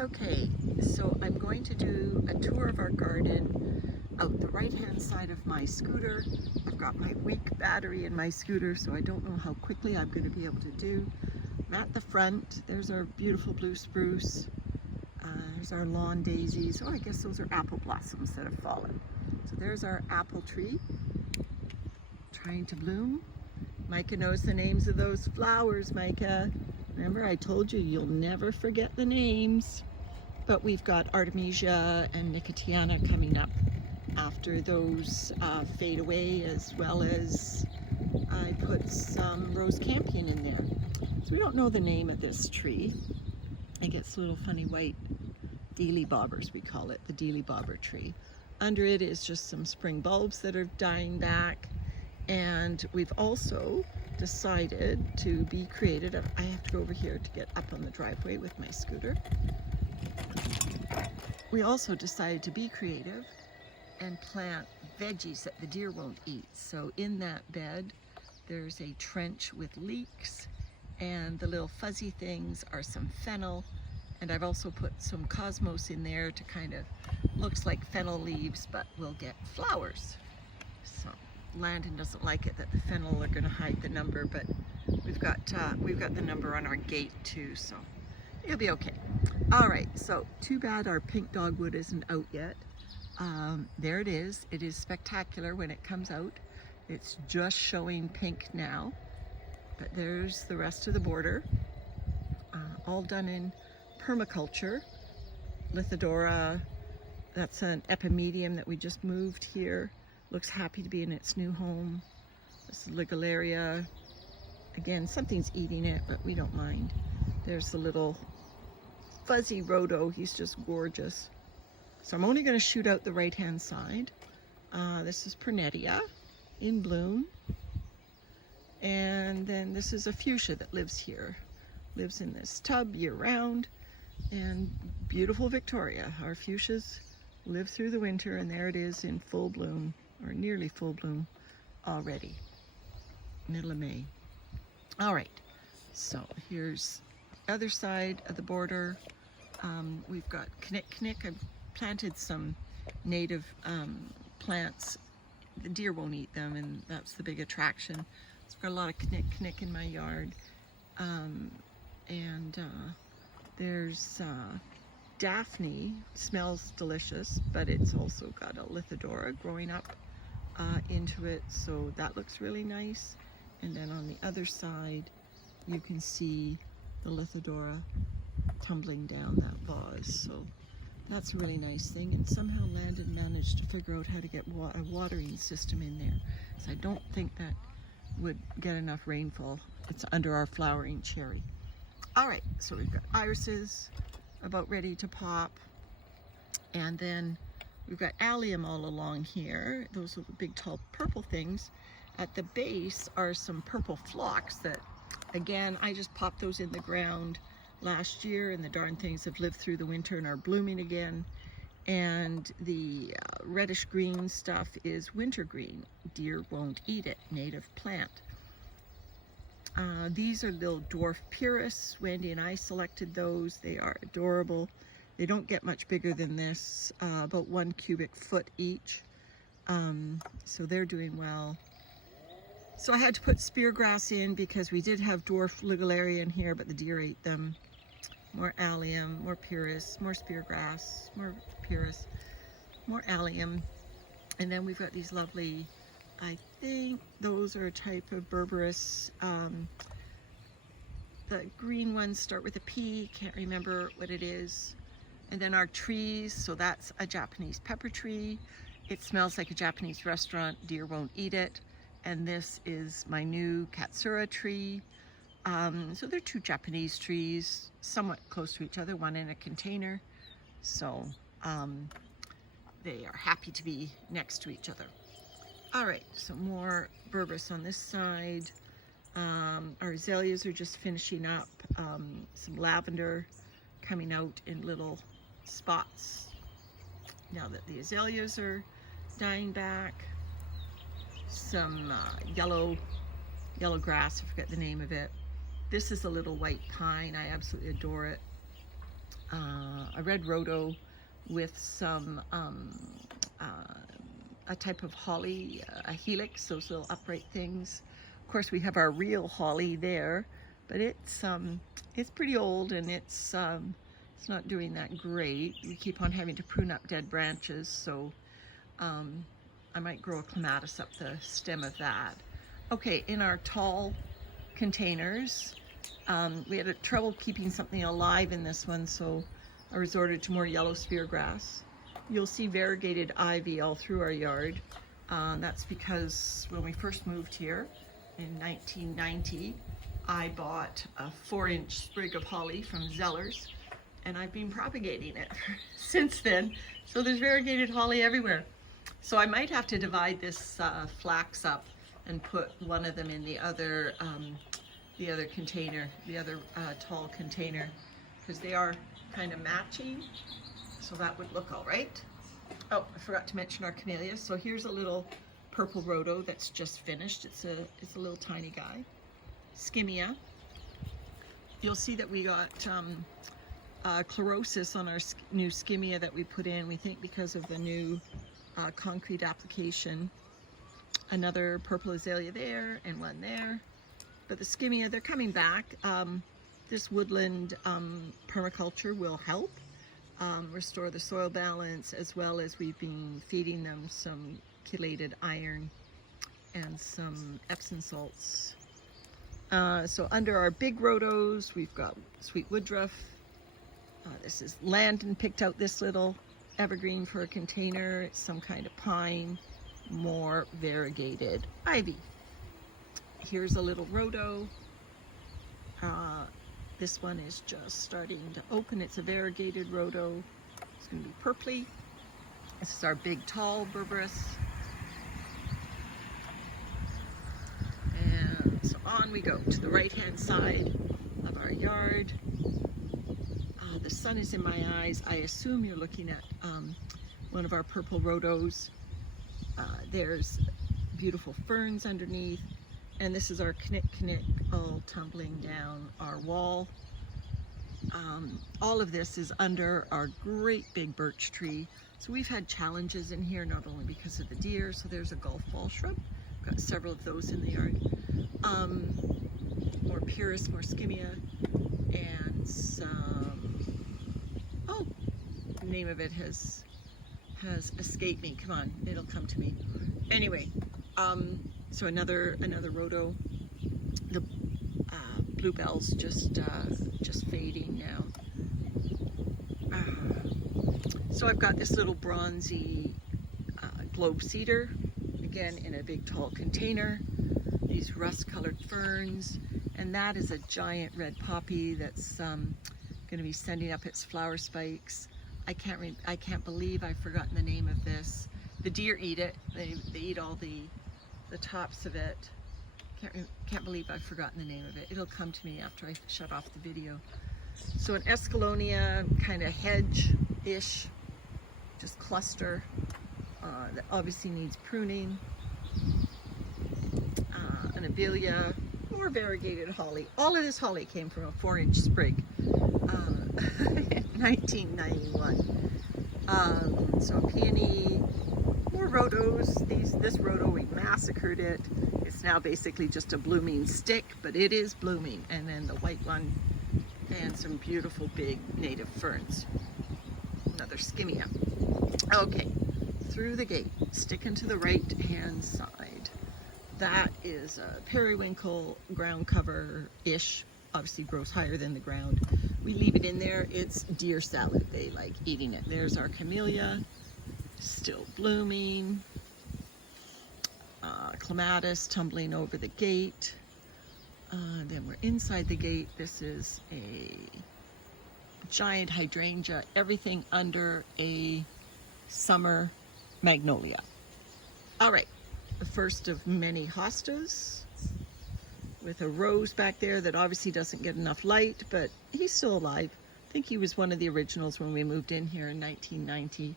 Okay, so I'm going to do a tour of our garden out the right-hand side of my scooter. I've got my weak battery in my scooter, so I don't know how quickly I'm going to be able to do. I'm at the front. There's our beautiful blue spruce. There's our lawn daisies. Oh, I guess those are apple blossoms that have fallen. So there's our apple tree trying to bloom. Micah knows the names of those flowers, Micah. Remember, I told you you'll never forget the names. But we've got Artemisia and Nicotiana coming up after those fade away, as well as I put some rose campion in there. So we don't know the name of this tree. It gets little funny white dealy bobbers, we call it, the dealy bobber tree. Under it is just some spring bulbs that are dying back. And we've also decided to be creative. I have to go over here to get up on the driveway with my scooter. We also decided to be creative and plant veggies that the deer won't eat. So in that bed, there's a trench with leeks, and the little fuzzy things are some fennel. And I've also put some cosmos in there to kind of, looks like fennel leaves, but will get flowers. So Landon doesn't like it that the fennel are going to hide the number, but we've got the number on our gate too, so it'll be okay. All right, so too bad our pink dogwood isn't out yet. There it is. It is spectacular when it comes out. It's just showing pink now, but there's the rest of the border, all done in permaculture. Lithidora, that's an epimedium that we just moved here. Looks happy to be in its new home. This is Ligularia. Again, something's eating it, but we don't mind. There's the little fuzzy rhodo. He's just gorgeous. So I'm only going to shoot out the right-hand side. This is Pernetia in bloom. And then this is a fuchsia that lives here. Lives in this tub year-round. And beautiful Victoria. Our fuchsias live through the winter, and there it is in full bloom, or nearly full bloom already, middle of May. All right, so here's the other side of the border. We've got knick. I've planted some native plants. The deer won't eat them, and that's the big attraction. So I've got a lot of knick in my yard. There's Daphne, smells delicious, but it's also got a Lithidora growing up into it, so that looks really nice. And then on the other side, you can see the Lithidora tumbling down that vase, so that's a really nice thing. And somehow Landon managed to figure out how to get a watering system in there, so I don't think that would get enough rainfall. It's under our flowering cherry. All right, so we've got irises about ready to pop, and then we've got allium all along here. Those are the big tall purple things. At the base are some purple phlox that, again, I just popped those in the ground last year, and the darn things have lived through the winter and are blooming again. And the reddish green stuff is wintergreen. Deer won't eat it, native plant. These are little dwarf pyrrhus. Wendy and I selected those. They are adorable. They don't get much bigger than this, about 1 cubic foot each. So they're doing well. So I had to put speargrass in because we did have dwarf ligularia in here, but the deer ate them. More allium, more pyrrhus, more speargrass, more pyrrhus, more allium. And then we've got these lovely, I think those are a type of berberis. The green ones start with a P, can't remember what it is. And then our trees, so that's a Japanese pepper tree. It smells like a Japanese restaurant, deer won't eat it. And this is my new Katsura tree. So they're two Japanese trees, somewhat close to each other, one in a container. So they are happy to be next to each other. All right, so more berberis on this side. Our azaleas are just finishing up. Some lavender coming out in little spots now that the azaleas are dying back. Some yellow grass, I forget the name of it. This is a little white pine. I absolutely adore it. a red rhodo with some a type of holly, a helix, those little upright things. Of course, we have our real holly there, but it's pretty old and it's not doing that great. We keep on having to prune up dead branches, so I might grow a clematis up the stem of that. Okay, in our tall containers, we had trouble keeping something alive in this one, so I resorted to more yellow speargrass. You'll see variegated ivy all through our yard. That's because when we first moved here in 1990, I bought a 4-inch sprig of holly from Zellers, and I've been propagating it since then. So there's variegated holly everywhere. So I might have to divide this flax up and put one of them in the other container, the other tall container, because they are kind of matching. So that would look all right. Oh, I forgot to mention our camellias. So here's a little purple rhodo that's just finished. It's a little tiny guy. Skimmia. You'll see that we got chlorosis on our new skimmia that we put in, we think because of the new concrete application. Another purple azalea there and one there. But the skimmia, they're coming back. This woodland permaculture will help restore the soil balance, as well as we've been feeding them some chelated iron and some Epsom salts. So under our big rhodos, we've got sweet woodruff. This is Landon picked out this little evergreen for a container. It's some kind of pine, more variegated ivy. Here's a little rhodo. This one is just starting to open. It's a variegated rhodo. It's going to be purpley. This is our big tall berberis. And so on we go to the right-hand side of our yard. The sun is in my eyes. I assume you're looking at one of our purple rhodos. There's beautiful ferns underneath. And this is our knick all tumbling down our wall. All of this is under our great big birch tree. So we've had challenges in here, not only because of the deer. So there's a golf ball shrub. We've got several of those in the yard. More purus, more skimmia, and some, oh, the name of it has escaped me. Come on, it'll come to me. Anyway, so another rhodo. The bluebells just fading now. So I've got this little bronzy globe cedar, again in a big tall container. These rust-colored ferns, and that is a giant red poppy that's going to be sending up its flower spikes. I can't believe I've forgotten the name of this. The deer eat it. They eat all the tops of it. Can't believe I've forgotten the name of it. It'll come to me after I shut off the video. So an Escalonia kind of hedge-ish, just cluster that obviously needs pruning. An Abelia, more variegated holly. All of this holly came from a 4-inch sprig in 1991. So a peony, more rhodos. This rhodo, we massacred it. It's now basically just a blooming stick, but it is blooming. And then the white one, and some beautiful big native ferns. Another skimmia. Okay, through the gate, sticking to the right-hand side. That is a periwinkle ground cover-ish, obviously grows higher than the ground. We leave it in there. It's deer salad. They like eating it. There's our camellia, still blooming. Clematis tumbling over the gate. Then we're inside the gate. This is a giant hydrangea, everything under a summer magnolia. All right, the first of many hostas with a rose back there that obviously doesn't get enough light, but he's still alive. I think he was one of the originals when we moved in here in 1990.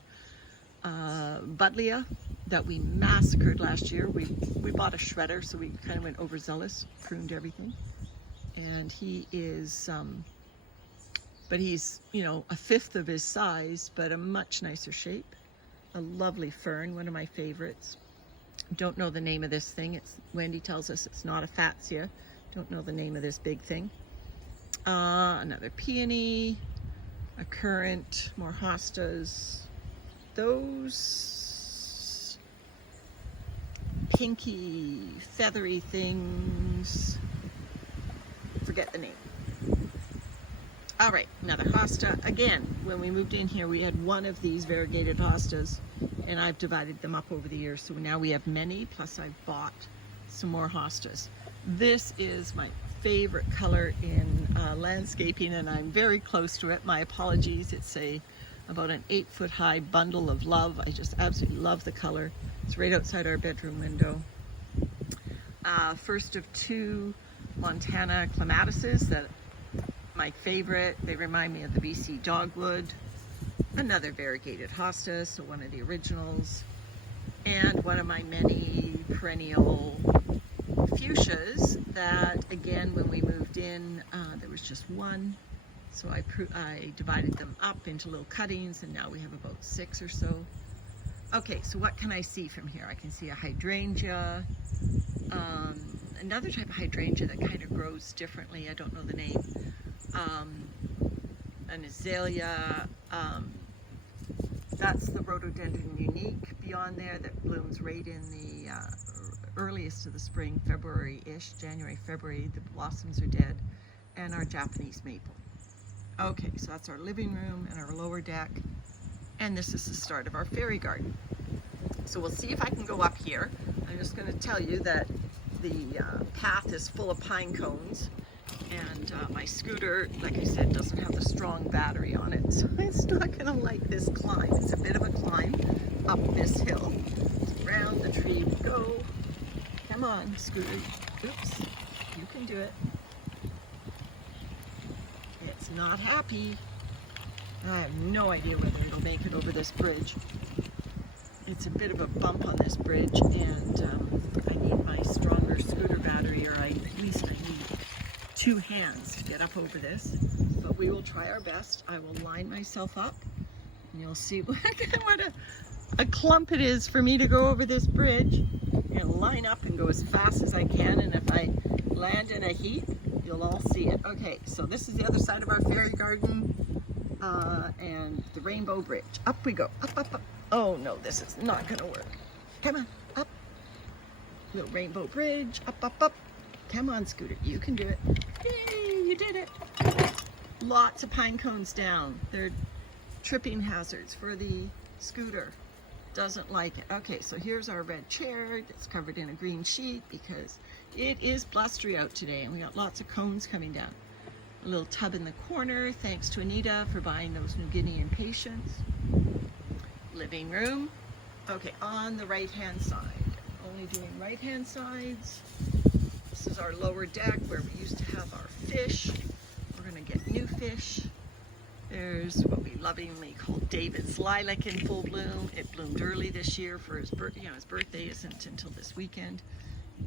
Buddleia that we massacred last year. We bought a shredder, so we kind of went overzealous, pruned everything. And he is but he's, you know, a fifth of his size, but a much nicer shape. A lovely fern, one of my favorites. Don't know the name of this thing. Wendy tells us it's not a fatsia. Don't know the name of this big thing. Another peony, a currant, more hostas. Those pinky, feathery things. Forget the name. All right, another hosta. Again, when we moved in here, we had one of these variegated hostas, and I've divided them up over the years. So now we have many, plus I've bought some more hostas. This is my favorite color in landscaping, and I'm very close to it. My apologies. It's about an 8-foot high bundle of love. I just absolutely love the color. It's right outside our bedroom window. First of two Montana Clematises that my favorite. They remind me of the BC Dogwood. Another variegated hosta, so one of the originals. And one of my many perennial fuchsias that, again, when we moved in, there was just one. So I divided them up into little cuttings, and now we have about 6 or so. Okay, so what can I see from here? I can see a hydrangea, another type of hydrangea that kind of grows differently. I don't know the name. An azalea. That's the rhododendron unique beyond there that blooms right in the earliest of the spring, February-ish, January, February. The blossoms are dead. And our Japanese maple. Okay, so that's our living room and our lower deck. And this is the start of our fairy garden. So we'll see if I can go up here. I'm just going to tell you that the path is full of pine cones. And my scooter, like I said, doesn't have the strong battery on it, so it's not going to like this climb. It's a bit of a climb up this hill. Around the tree we go. Come on, scooter. Oops, you can do it. It's not happy. I have no idea whether it'll make it over this bridge. It's a bit of a bump on this bridge, and I need my stronger scooter battery, or at least I need 2 hands to get up over this, but we will try our best. I will line myself up, and you'll see what a clump it is for me to go over this bridge. I'm going to line up and go as fast as I can, and if I land in a heap, you'll all see it. Okay, so this is the other side of our fairy garden, and the rainbow bridge. Up we go, up, up, up. Oh no, this is not going to work. Come on, up. Little rainbow bridge, up, up, up. Come on, scooter, you can do it. Yay, you did it. Lots of pine cones down. They're tripping hazards for the scooter. Doesn't like it. Okay, so here's our red chair. It's covered in a green sheet because it is blustery out today, and we got lots of cones coming down. A little tub in the corner, thanks to Anita for buying those New Guinea impatiens. Living room. Okay, on the right-hand side. Only doing right-hand sides. This is our lower deck where we used to have our fish. We're going to get new fish. There's what we lovingly call David's lilac in full bloom. It bloomed early this year for his birthday. You know, his birthday isn't until this weekend,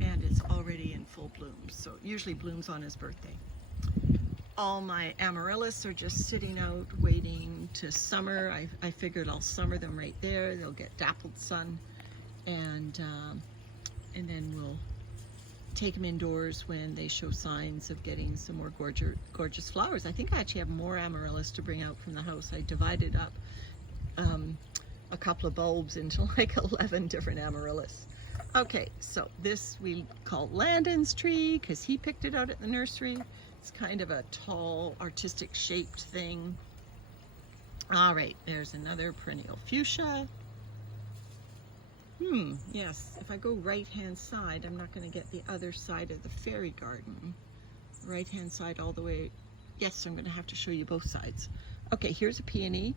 and it's already in full bloom. So it usually blooms on his birthday. All my amaryllis are just sitting out waiting to summer. I figured I'll summer them right there. They'll get dappled sun, and then we'll take them indoors when they show signs of getting some more gorgeous flowers. I think I actually have more amaryllis to bring out from the house. I divided up a couple of bulbs into like 11 different amaryllis. Okay, so this we call Landon's tree because he picked it out at the nursery. It's kind of a tall, artistic shaped thing. All right, there's another perennial fuchsia. Yes, if I go right-hand side, I'm not going to get the other side of the fairy garden. Right-hand side all the way. Yes, I'm going to have to show you both sides. Okay, here's a peony.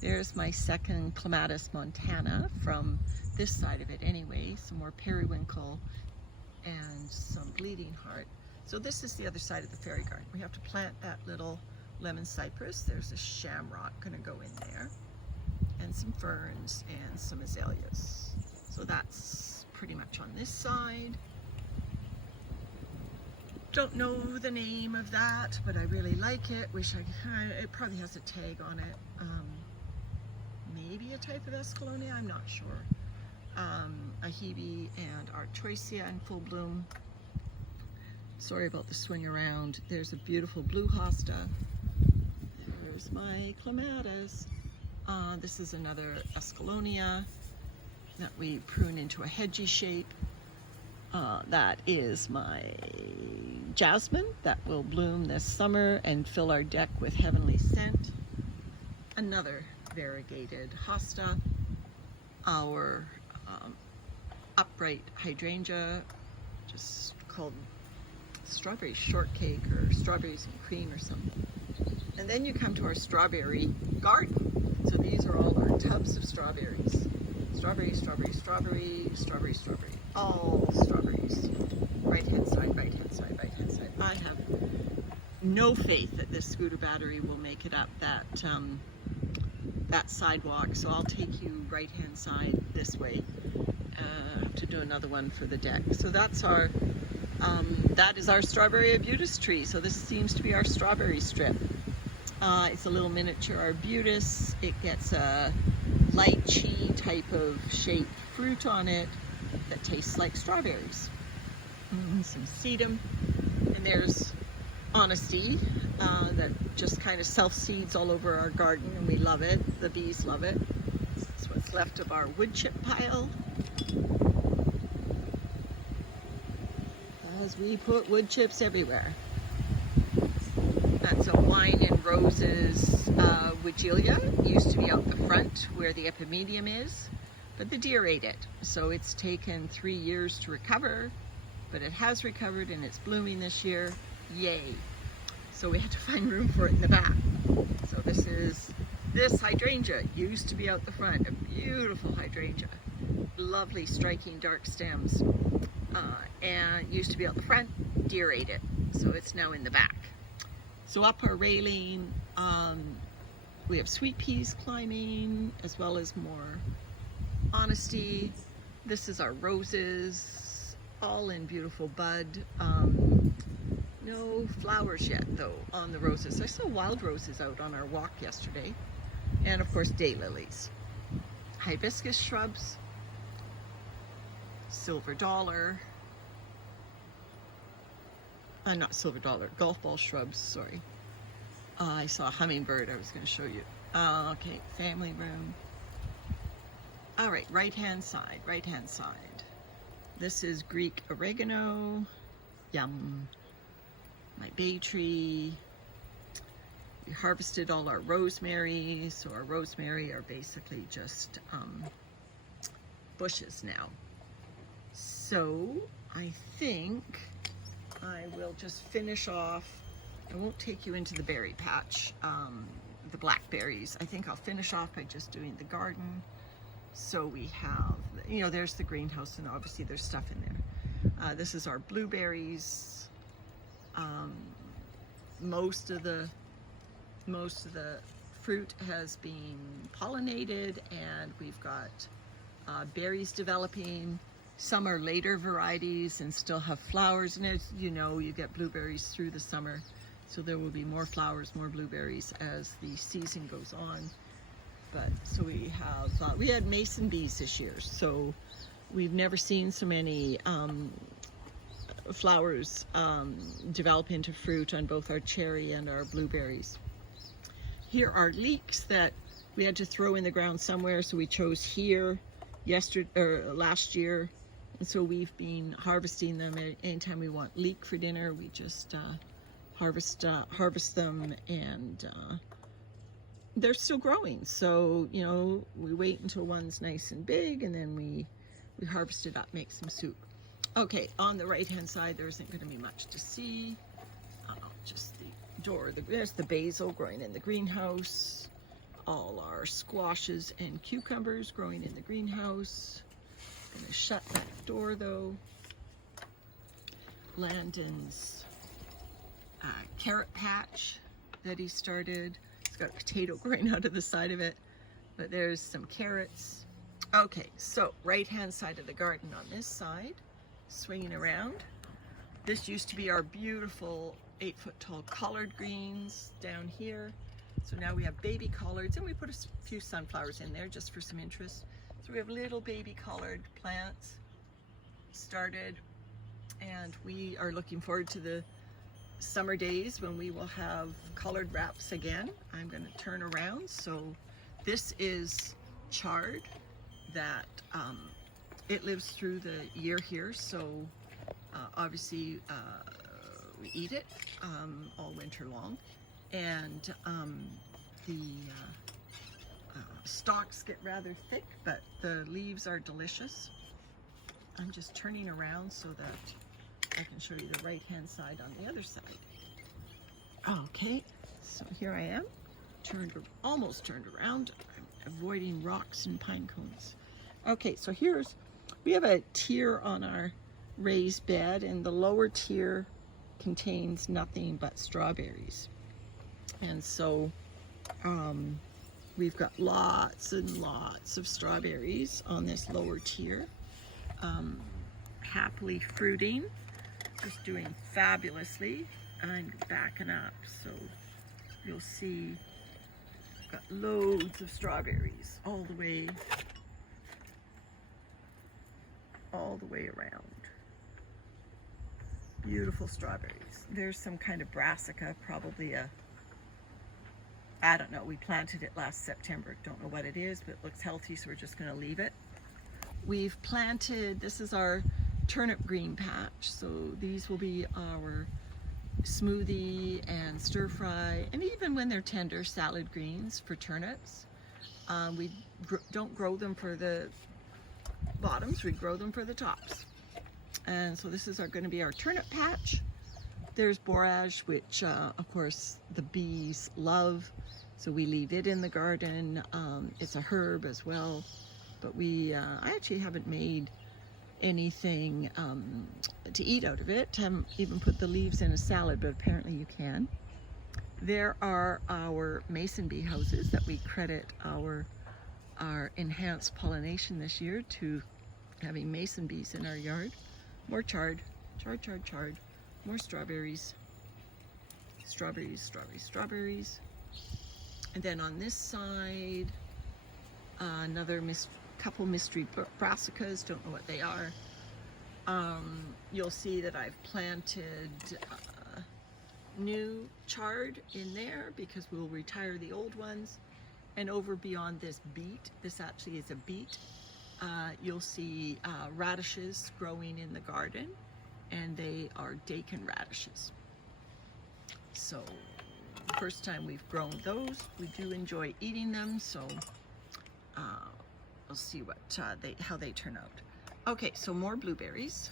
There's my second Clematis Montana from this side of it anyway. Some more periwinkle and some bleeding heart. So this is the other side of the fairy garden. We have to plant that little lemon cypress. There's a shamrock going to go in there. And some ferns and some azaleas. So that's pretty much on this side. Don't know the name of that, but I really like it. Wish it probably has a tag on it. Maybe a type of Escalonia, I'm not sure. A Hebe and Artoisia in full bloom. Sorry about the swing around. There's a beautiful blue hosta. There's my Clematis. This is another Escalonia that we prune into a hedgy shape. That is my jasmine that will bloom this summer and fill our deck with heavenly scent. Another variegated hosta. Our upright hydrangea, just called strawberry shortcake or strawberries and cream or something. And then you come to our strawberry garden. So these are all our tubs of strawberries. Strawberry, strawberry, strawberry, strawberry, strawberry. All strawberries. Right hand side, right hand side, right hand side. I have no faith that this scooter battery will make it up that sidewalk, so I'll take you right hand side this way. I have to do another one for the deck. So that's our that is our strawberry arbutus tree. So this seems to be our strawberry strip. It's a little miniature arbutus. It gets a lychee type of shaped fruit on it that tastes like strawberries. Some sedum, and there's honesty that just kind of self-seeds all over our garden, and we love it. The bees love it. This is what's left of our wood chip pile, as we put wood chips everywhere. That's a wine and roses Woodgelia. It used to be out the front where the epimedium is, but the deer ate it. So it's taken 3 years to recover, but it has recovered and it's blooming this year. Yay. So we had to find room for it in the back. So this hydrangea used to be out the front, a beautiful hydrangea. Lovely striking dark stems. And used to be out the front, deer ate it. So it's now in the back. So up our railing, we have sweet peas climbing, as well as more honesty. This is our roses, all in beautiful bud. No flowers yet though on the roses. I saw wild roses out on our walk yesterday. And of course daylilies. Hibiscus shrubs, silver dollar, not silver dollar, golf ball shrubs, sorry. I saw a hummingbird I was going to show you. Okay, family room. All right, right hand side, right hand side. This is Greek oregano, yum. My bay tree. We harvested all our rosemary, so our rosemary are basically just bushes now. So I think I will just finish off. I won't take you into the berry patch, the blackberries. I think I'll finish off by just doing the garden. So we have, you know, there's the greenhouse, and obviously there's stuff in there. This is our blueberries. Most of the fruit has been pollinated, and we've got berries developing. Some are later varieties and still have flowers, and as you know, you get blueberries through the summer, so there will be more flowers, more blueberries as the season goes on. But so we had mason bees this year, so we've never seen so many flowers develop into fruit on both our cherry and our blueberries. Here are leeks that we had to throw in the ground somewhere, so we chose here last year, and so we've been harvesting them. Anytime we want leek for dinner, we just harvest them, and they're still growing. So, you know, we wait until one's nice and big, and then we harvest it up, make some soup. Okay, on the right hand side, there isn't going to be much to see. Just the door. There's the basil growing in the greenhouse. All our squashes and cucumbers growing in the greenhouse. I'm going to shut that door though. Landon's carrot patch that he started. It's got a potato growing out of the side of it, but there's some carrots. Okay, so right hand side of the garden on this side, swinging around. This used to be our beautiful 8-foot tall collard greens down here. So now we have baby collards, and we put a few sunflowers in there just for some interest. So we have little baby collard plants started, and we are looking forward to the summer days when we will have collard wraps again. I'm going to turn around. So this is chard that it lives through the year here, so obviously we eat it all winter long, and the stalks get rather thick, but the leaves are delicious. I'm just turning around so that I can show you the right hand side on the other side. Okay, so here I am, almost turned around. I'm avoiding rocks and pine cones. Okay, so we have a tier on our raised bed, and the lower tier contains nothing but strawberries. And so we've got lots and lots of strawberries on this lower tier. Happily fruiting, just doing fabulously. I'm backing up so you'll see I've got loads of strawberries all the way around. Beautiful strawberries. There's some kind of brassica, probably I don't know, we planted it last September. Don't know what it is, but it looks healthy, so we're just going to leave it. We've planted, this is our turnip green patch, so these will be our smoothie and stir fry, and even when they're tender, salad greens for turnips. We don't grow them for the bottoms, we grow them for the tops. And so this is going to be our turnip patch. There's borage, which of course the bees love, so we leave it in the garden. It's a herb as well, but I actually haven't made anything to eat out of it. Haven't even put the leaves in a salad, but apparently you can. There are our mason bee houses that we credit our enhanced pollination this year to having mason bees in our yard. More chard, more strawberries, strawberries. And then on this side, another couple mystery brassicas, don't know what they are. You'll see that I've planted new chard in there because we'll retire the old ones. And over beyond this beet, this actually is a beet, you'll see radishes growing in the garden, and they are dakin radishes. So first time we've grown those. We do enjoy eating them, so we'll see what how they turn out. Okay, so more blueberries,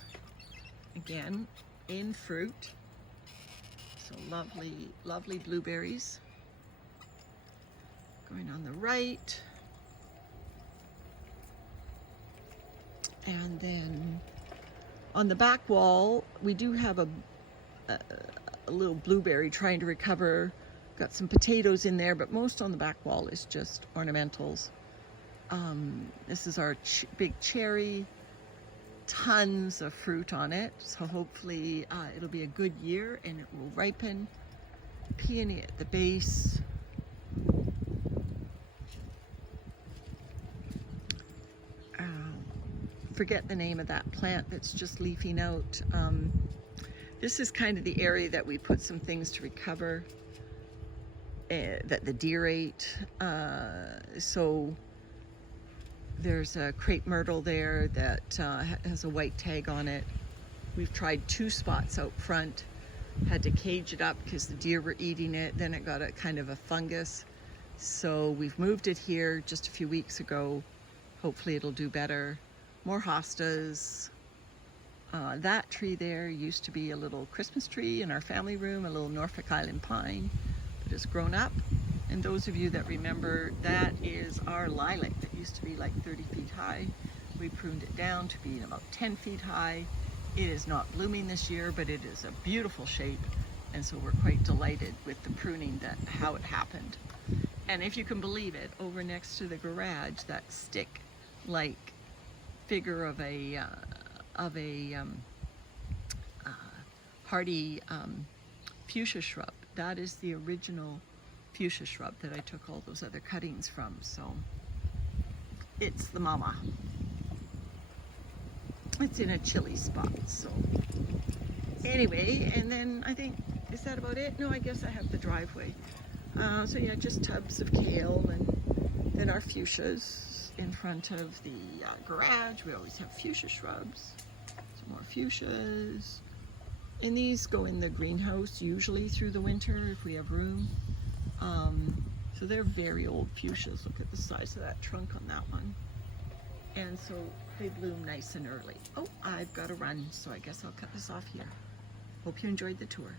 again in fruit. So lovely blueberries. Going on the right, and then on the back wall we do have a little blueberry trying to recover. Got some potatoes in there, but most on the back wall is just ornamentals. This is our big cherry, tons of fruit on it, so hopefully it'll be a good year and it will ripen. Peony at the base. Forget the name of that plant that's just leafing out. This is kind of the area that we put some things to recover that the deer ate. So there's a crepe myrtle there that has a white tag on it. We've tried 2 spots out front, had to cage it up because the deer were eating it. Then it got a kind of a fungus. So we've moved it here just a few weeks ago. Hopefully it'll do better. More hostas. That tree there used to be a little Christmas tree in our family room, a little Norfolk Island pine, but it's grown up. And those of you that remember, that is our lilac that used to be like 30 feet high. We pruned it down to be about 10 feet high. It is not blooming this year, but it is a beautiful shape. And so we're quite delighted with the pruning, how it happened. And if you can believe it, over next to the garage, that stick-like figure of a hardy fuchsia shrub. That is the original fuchsia shrub that I took all those other cuttings from. So it's the mama. It's in a chilly spot. So anyway, and then I think, is that about it? No, I guess I have the driveway. So yeah, just tubs of kale, and then our fuchsias in front of the garage. We always have fuchsia shrubs. Some more fuchsias. And these go in the greenhouse usually through the winter if we have room. So they're very old fuchsias. Look at the size of that trunk on that one. And so they bloom nice and early. Oh, I've got to run, so I guess I'll cut this off here. Hope you enjoyed the tour.